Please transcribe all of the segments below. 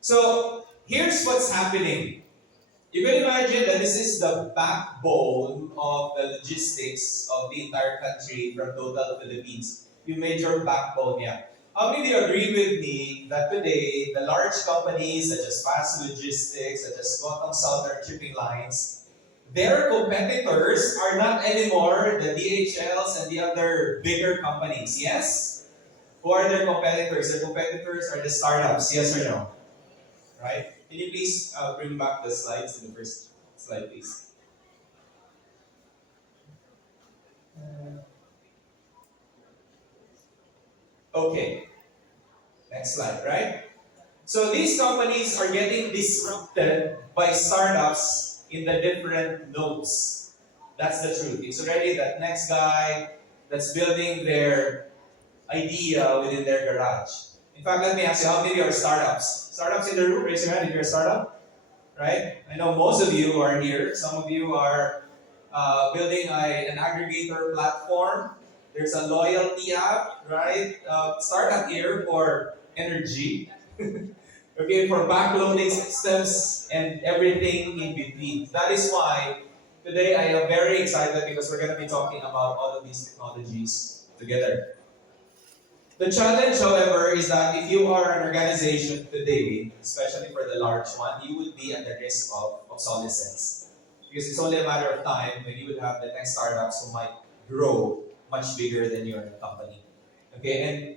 So here's what's happening. You can imagine that this is the backbone of the logistics of the entire country from total Philippines. You major backbone, yeah. How many of you agree with me that today the large companies such as Fast Logistics, such as Gotong Southern Shipping Lines, their competitors are not anymore the DHLs and the other bigger companies, yes? Who are their competitors? Their competitors are the startups, yes or no? Right? Can you please bring back the slides in the first slide, please? Okay, next slide, right? So these companies are getting disrupted by startups in the different nodes. That's the truth. It's already that next guy that's building their idea within their garage. In fact, let me ask you, how many are startups? Startups in the room, raise your hand if you're a startup, right? I know most of you are here. Some of you are building an aggregator platform. There's a loyalty app, right? Startup here for energy. Okay, for backloading systems and everything in between. That is why today I am very excited because we're going to be talking about all of these technologies together. The challenge, however, is that if you are an organization today, especially for the large one, you would be at the risk of obsolescence. Because it's only a matter of time when you would have the next startups who might grow much bigger than your company. Okay, and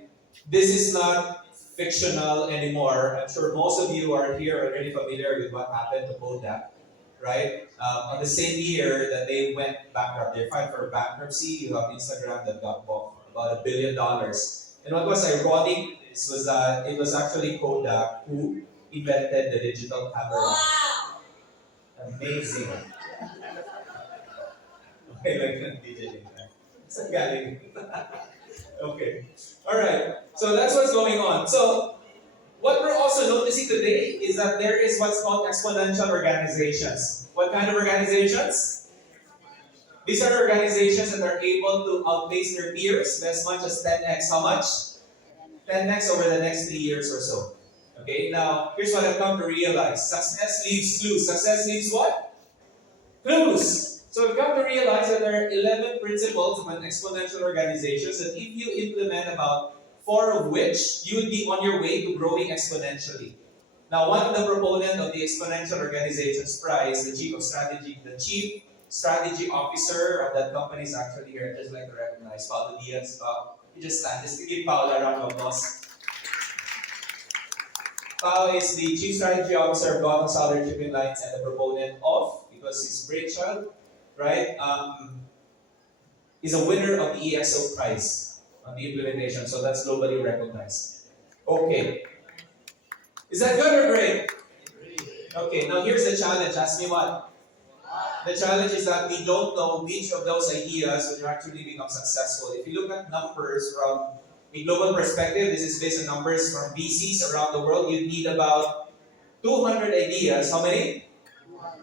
this is not fictional anymore. I'm sure most of you are here already familiar with what happened to Kodak, right? On the same year that they went bankrupt, they filed for bankruptcy. You have Instagram that got bought for about $1 billion. And what was ironic is was that it was actually Kodak who invented the digital camera. Wow! Amazing. Okay, like that DJ. Saan galing? Okay. All right. So that's what's going on. So what we're also noticing today is that there is what's called exponential organizations. What kind of organizations? These are organizations that are able to outpace their peers by as much as 10x. How much? 10x over the next 3 years or so. Okay, now here's what I've come to realize. Success leaves clues. Success leaves what? Clues. So we've come to realize that there are 11 principles of an exponential organization that if you implement about 4 of which, you would be on your way to growing exponentially. Now, one of the proponents of the Exponential Organizations Prize, the chief strategy officer of that company is actually here. I'd just like to recognize Paulo Diaz. You just stand, just to give Paulo a round of applause. Paulo is the chief strategy officer of Gotong Southern Shipping Lines and the proponent of, because he's brainchild, right? He's a winner of the EXO prize on the implementation, so that's globally recognized. Okay. Is that good or great? Okay, now here's the challenge. Ask me what? The challenge is that we don't know which of those ideas would actually become successful. If you look at numbers from a global perspective, this is based on numbers from VCs around the world, you need about 200 ideas. How many?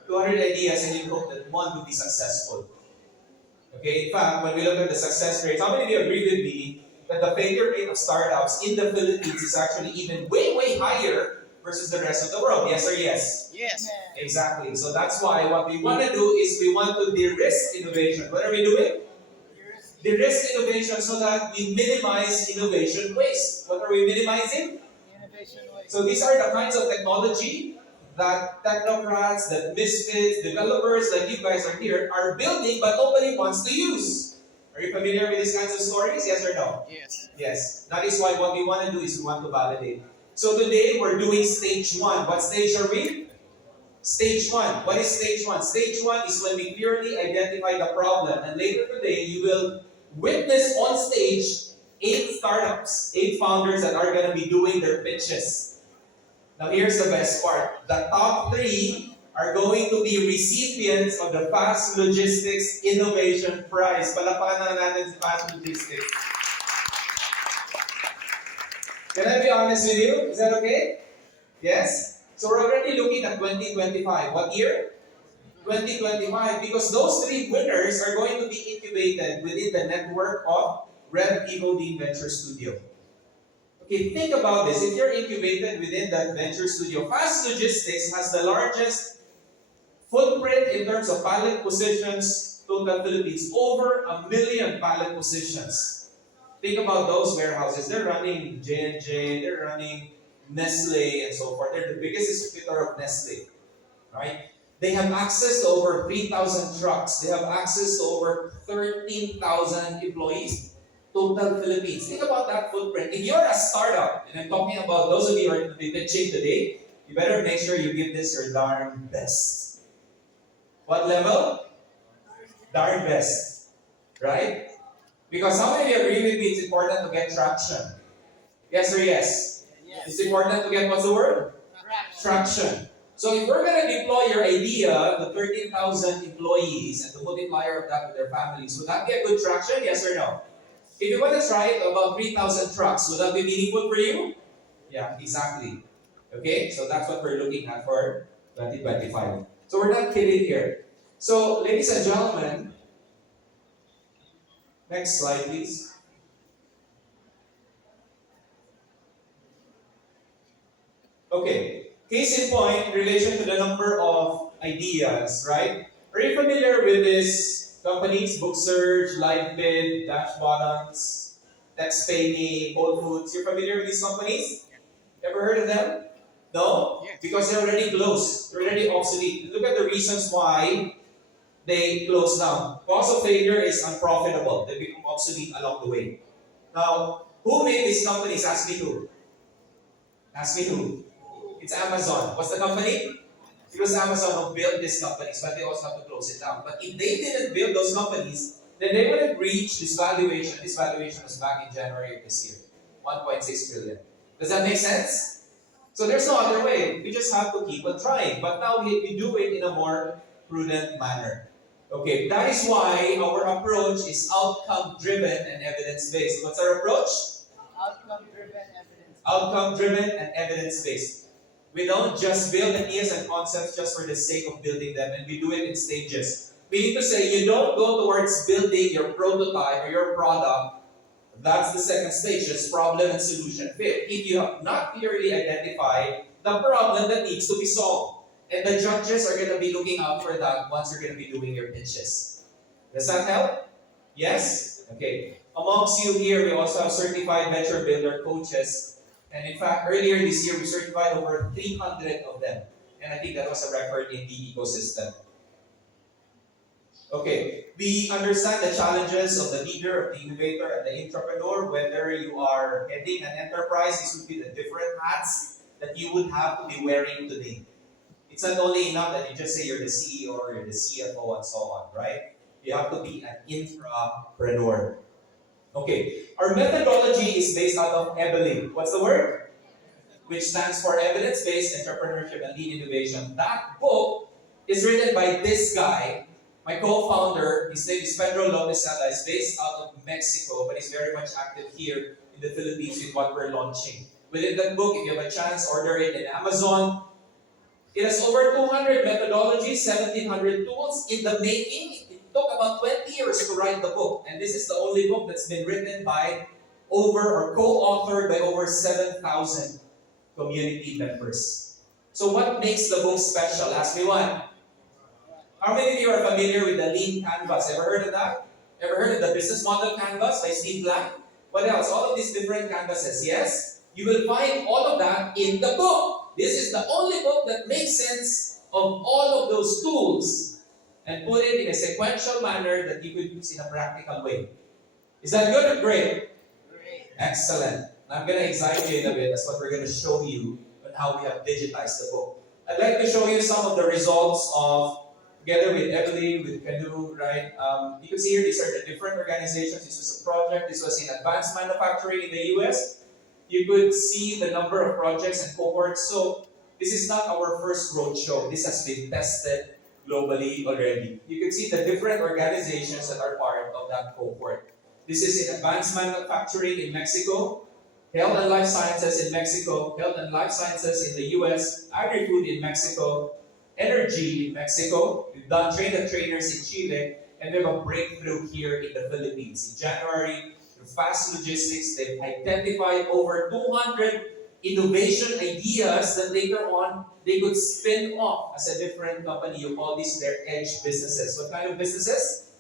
200 ideas, and you hope that one would be successful. Okay, in fact, when we look at the success rates, how many of you agree with me that the failure rate of startups in the Philippines is actually even way, way higher versus the rest of the world? Yes or yes? Yes. Exactly. So that's why what we want to do is we want to de-risk innovation. What are we doing? De-risk innovation so that we minimize innovation waste. What are we minimizing? Innovation waste. So these are the kinds of technology that technocrats, that misfits, developers like you guys are here are building but nobody wants to use. Are you familiar with these kinds of stories? Yes or no? Yes. Yes. That is why what we want to do is we want to validate. So today we're doing stage 1. What stage are we? Stage 1. What is stage 1? Stage 1 is when we clearly identify the problem, and later today you will witness on stage 8 startups, 8 founders that are going to be doing their pitches. Now here's the best part. The top 3 are going to be recipients of the Fast Logistics Innovation Prize. Palakpakan na natin si Fast Logistics. Can I be honest with you? Is that okay? Yes? So we're already looking at 2025. What year? 2025. Because those 3 winners are going to be incubated within the network of Rev Evo Venture Studio. Okay, think about this. If you're incubated within that venture studio, Fast Logistics has the largest footprint in terms of pallet positions, total Philippines, over 1 million pallet positions. Think about those warehouses. They're running J&J, they're running Nestle, and so forth. They're the biggest distributor of Nestle, right? They have access to over 3,000 trucks. They have access to over 13,000 employees. Total Philippines. Think about that footprint. If you're a startup, and I'm talking about those of you who are going to be pitching today, you better make sure you give this your darn best. What level? Darn best. Right? Because how many of you agree with me it's important to get traction? Yes or yes? Yes. It's important to get, what's the word? Traction. So if we're going to deploy your idea, the 13,000 employees, and the multiplier of that with their families, would that be a good traction? Yes or no? If you want to try it about 3,000 trucks, would that be meaningful for you? Yeah, exactly. Okay, so that's what we're looking at for 2025. So we're not kidding here. So, ladies and gentlemen, next slide, please. Okay, case in point in relation to the number of ideas, right? Are you familiar with this companies? BookSurge, LiveBid, Dash Bottoms, TextPayMe, Whole Foods. You're familiar with these companies? Ever heard of them? No? Yes. Because they're already closed. They're already obsolete. Look at the reasons why they close down. Cause of failure is unprofitable. They become obsolete along the way. Now, who made these companies? Ask me who. Ask me who. It's Amazon. What's the company? It was Amazon who built these companies, but they also have to close it down. But if they didn't build those companies, then they wouldn't reach this valuation. This valuation was back in January of this year. 1.6 trillion. Does that make sense? So there's no other way. We just have to keep on trying. But now we do it in a more prudent manner. Okay, that is why our approach is outcome-driven and evidence-based. What's our approach? Outcome-driven, evidence-based. Outcome-driven and evidence-based. We don't just build ideas and concepts just for the sake of building them, and we do it in stages. We need to say, you don't go towards building your prototype or your product. That's the second stage, just problem and solution fit. If you have not clearly identified the problem that needs to be solved, and the judges are going to be looking out for that once you're going to be doing your pitches. Does that help? Yes? Okay. Amongst you here, we also have certified venture builder coaches. And in fact, earlier this year, we certified over 300 of them. And I think that was a record in the ecosystem. Okay, we understand the challenges of the leader, of the innovator, and the entrepreneur. Whether you are heading an enterprise, this would be the different hats that you would have to be wearing today. It's not only enough that you just say you're the CEO or you're the CFO and so on, right? You have to be an intrapreneur. Okay, our methodology is based out of EBELI. What's the word? Which stands for Evidence-Based Entrepreneurship and Lean Innovation. That book is written by this guy, my co-founder. His name is Pedro Lopez Sala. He's based out of Mexico, but he's very much active here in the Philippines with what we're launching. Within that book, if you have a chance, order it in Amazon. It has over 200 methodologies, 1,700 tools in the making. It took about 20 years to write the book, and this is the only book that's been written by co-authored by over 7,000 community members. So what makes the book special? Ask me one. How many of you are familiar with the Lean Canvas? Ever heard of that? Ever heard of the Business Model Canvas by Steve Blank? What else? All of these different canvases, yes? You will find all of that in the book. This is the only book that makes sense of all of those tools and put it in a sequential manner that you could use in a practical way. Is that good or great? Great. Excellent. I'm going to exaggerate a bit. That's what we're going to show you on how we have digitized the book. I'd like to show you some of the results of, together with EBELI, with Canoe, right? You can see here, these are the different organizations. This was a project. This was in advanced manufacturing in the US. You could see the number of projects and cohorts. So this is not our first roadshow. This has been tested globally already. You can see the different organizations that are part of that cohort. This is in advanced manufacturing in Mexico, health and life sciences in Mexico, health and life sciences in the US, agri-food in Mexico, energy in Mexico. We've done train the trainers in Chile, and we have a breakthrough here in the Philippines. In January, Fast Logistics, they've identified over 200 innovation ideas that later on they could spin off as a different company. You call these their edge businesses. What kind of businesses?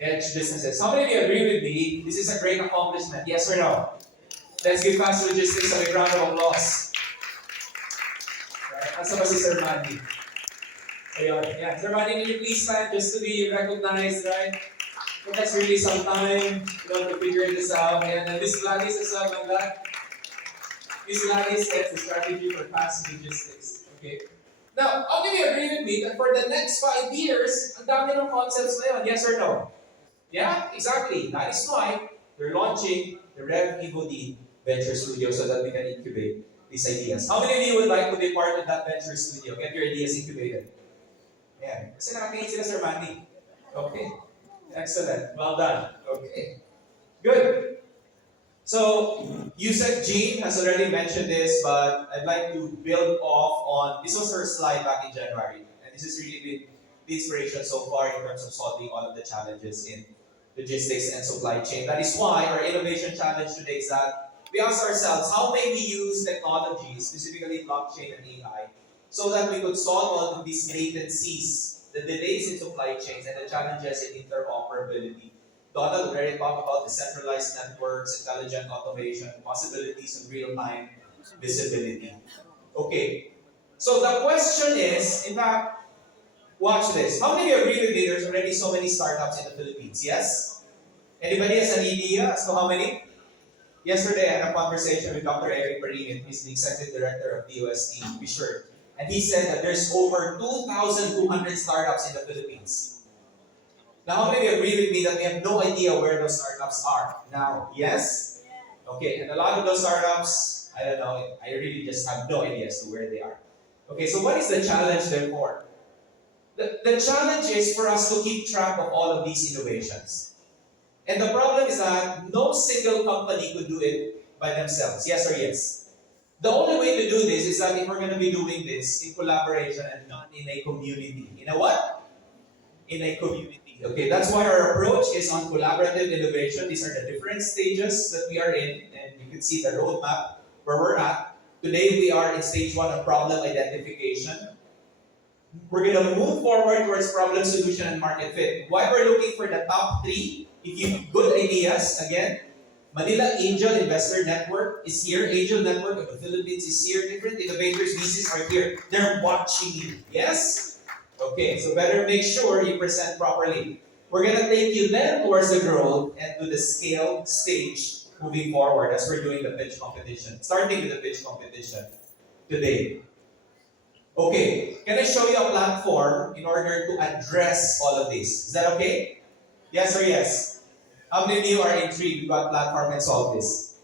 Edge businesses. How many of you agree with me? This is a great accomplishment. Yes or no? Let's give Fast Logistics a big round of applause. Right? Asa ba si Sir Manny? Ayun. Yeah. Sir Manny, can you please stand just to be recognized, right? It has really some time, to figure this out. And Miss Gladys as well, like that. Miss Gladys sets the strategy for Fast Logistics. Okay. Now, how can you agree with me that for the next 5 years, ang dami ng concepts na yun? Yes or no? Yeah, exactly. That is why they're launching the Rev Evo D Venture Studio so that we can incubate these ideas. How many of you would like to be part of that venture studio? Get your ideas incubated. Yeah. Kasi nakakingin sila Sir Manny. Okay. Excellent. Well done. Okay. Good. So, Yusek Jean has already mentioned this, but I'd like to build off on, this was her slide back in January, and this has really been the inspiration so far in terms of solving all of the challenges in logistics and supply chain. That is why our innovation challenge today is that we ask ourselves, how may we use technology, specifically blockchain and AI, so that we could solve all of these latencies, the delays in supply chains, and the challenges in interoperability. Donald already talked about decentralized networks, intelligent automation, possibilities of real-time visibility. Okay, so the question is, in fact, watch this. How many agree with me there's already so many startups in the Philippines? Yes? Anybody has an idea as to how many? Yesterday, I had a conversation with Dr. Eric Paringin, he's the executive director of DOST, be sure. And he said that there's over 2,200 startups in the Philippines. Now, how many agree with me that we have no idea where those startups are now? Yes? Okay, and a lot of those startups, I don't know, I really just have no idea as to where they are. Okay, so what is the challenge therefore? The challenge is for us to keep track of all of these innovations. And the problem is that no single company could do it by themselves. Yes or yes? The only way to do this is that if we're going to be doing this in collaboration and not in a community. In a what? In a community. Okay, that's why our approach is on collaborative innovation. These are the different stages that we are in, and you can see the roadmap where we're at. Today we are in stage 1 of problem identification. We're going to move forward towards problem solution and market fit. Why we're looking for the top 3? If you have good ideas, again, Manila Angel Investor Network is here. Angel Network of the Philippines is here. Different innovators, VCs are here. They're watching you. Yes? Okay, so better make sure you present properly. We're going to take you then towards the growth and to the scale stage moving forward as we're doing the pitch competition. Starting with the pitch competition today. Okay, can I show you a platform in order to address all of this? Is that okay? Yes or yes? How many of you are intrigued about platform and solve this?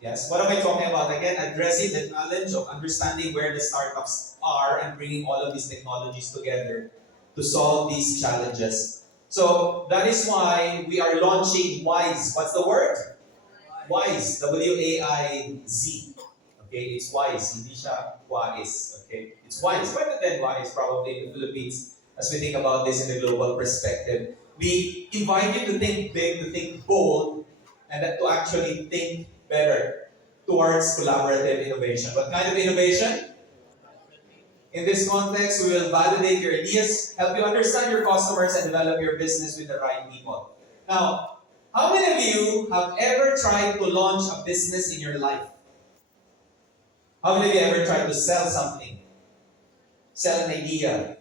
Yes. What am I talking about? Again, addressing the challenge of understanding where the startups are and bringing all of these technologies together to solve these challenges. So that is why we are launching WISE. What's the word? WISE. W-A-I-Z. Okay, it's WISE. Hindi siya WISE. Okay, it's WISE. Better than WISE probably in the Philippines as we think about this in a global perspective. We invite you to think big, to think bold, and to actually think better towards collaborative innovation. What kind of innovation? In this context, we will validate your ideas, help you understand your customers, and develop your business with the right people. Now, how many of you have ever tried to launch a business in your life? How many of you ever tried to sell something? Sell an idea,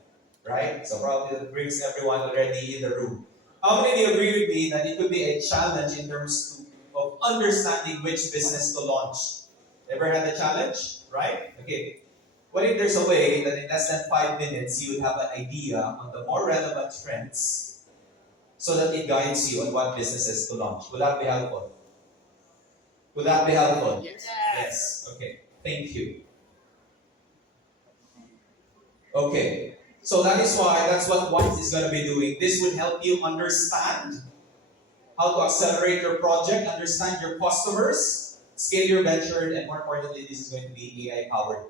right? So probably that brings everyone already in the room. How many of you agree with me that it could be a challenge in terms of understanding which business to launch? Ever had a challenge? Right? Okay. What if there's a way that in less than 5 minutes you would have an idea on the more relevant trends so that it guides you on what businesses to launch? Would that be helpful? Would that be helpful? Yes. Yes. Okay. Thank you. Okay. So that is why, that's what WISE is going to be doing. This would help you understand how to accelerate your project, understand your customers, scale your venture, and more importantly, this is going to be AI powered.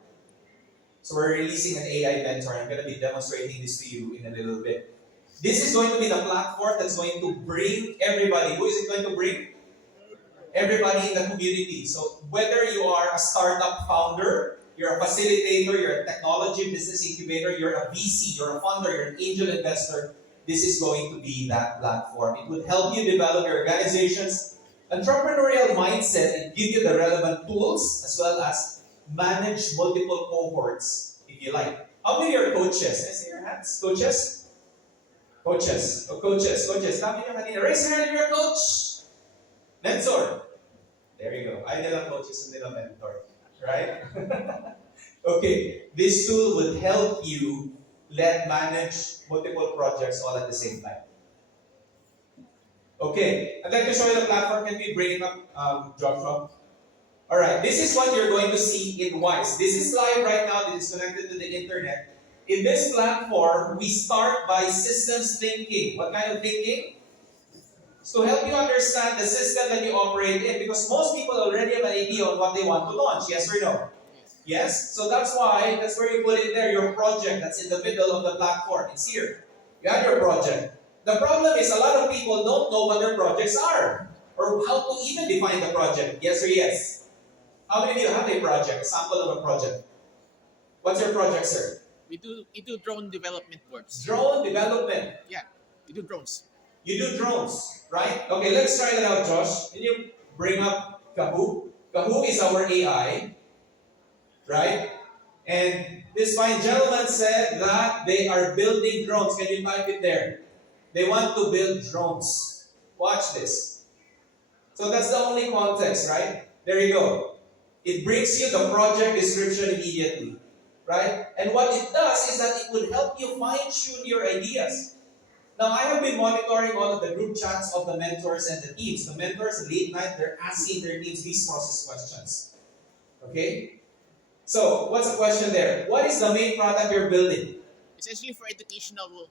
So we're releasing an AI mentor. I'm going to be demonstrating this to you in a little bit. This is going to be the platform that's going to bring everybody. Who is it going to bring? everybody in the community. So whether you are a startup founder, you're a facilitator, you're a technology business incubator, you're a VC, you're a funder, you're an angel investor, this is going to be that platform. It would help you develop your organization's entrepreneurial mindset and give you the relevant tools as well as manage multiple cohorts if you like. How many are coaches? I see your hands. Coaches? Coaches. Oh, coaches. Dami nyo kanina. Raise your hand if you're a coach. Mentor. There you go. I nila coaches and nila mentor. Right? Okay. This tool would help you manage multiple projects all at the same time. Okay. I'd like to show you the platform. Can we bring it up, Joshua? Alright. This is what you're going to see in WISE. This is live right now. This is connected to the internet. In this platform, we start by systems thinking. What kind of thinking? So to help you understand the system that you operate in, because most people already have an idea on what they want to launch, yes or no? Yes? So that's why, that's where you put in there your project that's in the middle of the platform. It's here. You have your project. The problem is a lot of people don't know what their projects are, or how to even define the project. Yes or yes? How many of you have a project, a sample of a project? What's your project, sir? We do drone development works. Drone development. Yeah, we do drones. You do drones, right? Okay, let's try that out, Josh. Can you bring up Kahoo? Kahoo is our AI, right? And this fine gentleman said that they are building drones. Can you type it there? They want to build drones. Watch this. So that's the only context, right? There you go. It brings you the project description immediately, right? And what it does is that it would help you fine-tune your ideas. Now, I have been monitoring all of the group chats of the mentors and the teams. The mentors, late night, they're asking their teams these process questions. Okay? So, what's the question there? What is the main product you're building? Essentially for educational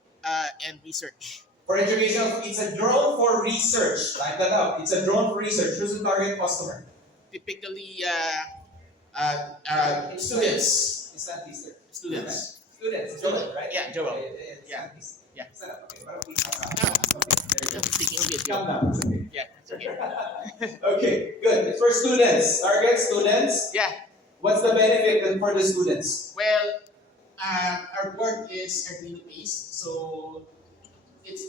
and research. For education, it's a drone for research. Type that out. It's a drone for research. Who's the target customer? Typically, Students. students. Is that Easter? Students. Students. Joel, right? Yeah, Joel. Yeah. Yeah. Stand up. Okay. Why don't we stop now? No. Okay. There you go. Taking a video. Calm down. It's okay. Yeah, it's okay. Okay, good. It's for students. Target students. Yeah. What's the benefit then for the students? Well, our work is Arduino based, so it's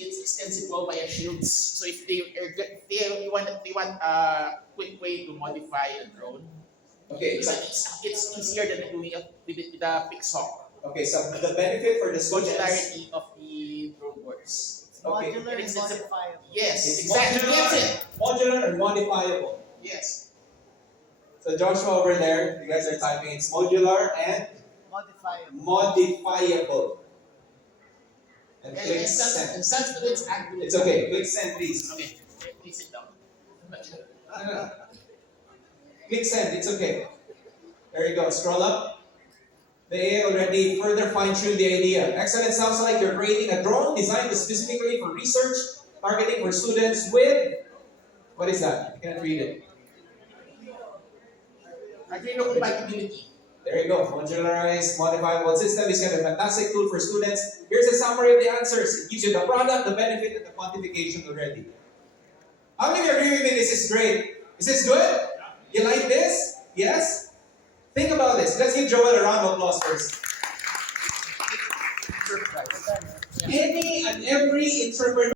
extensible via shields. So if they want a quick way to modify a drone, Okay, it's easier than doing it with the Pixhawk. okay. So the benefit for the students. Modularity of the drone works. Okay. Modular and It's a- modifiable. Yes, It's exactly. That's it. modular and modifiable. Yes. So Joshua over there, you guys are typing. It's modular and Modifiable. modifiable. And click And send. some students act with It's okay. Click send, please. Okay, please sit down. No. Click send. It's okay. There you go. Scroll up. They already further fine-tuned the idea. Excellent. Sounds like you're creating a drone designed specifically for research, targeting for students with, what is that? I can't read it. Arduino compatibility. There you go. Modularized, modifiable system is kind of a fantastic tool for students. Here's a summary of the answers. It gives you the product, the benefit, and the quantification already. How many agree with me? This is great. Is this good? You like this? Yes? Think about this. Let's give Joel a round of applause first. Any and every entrepreneur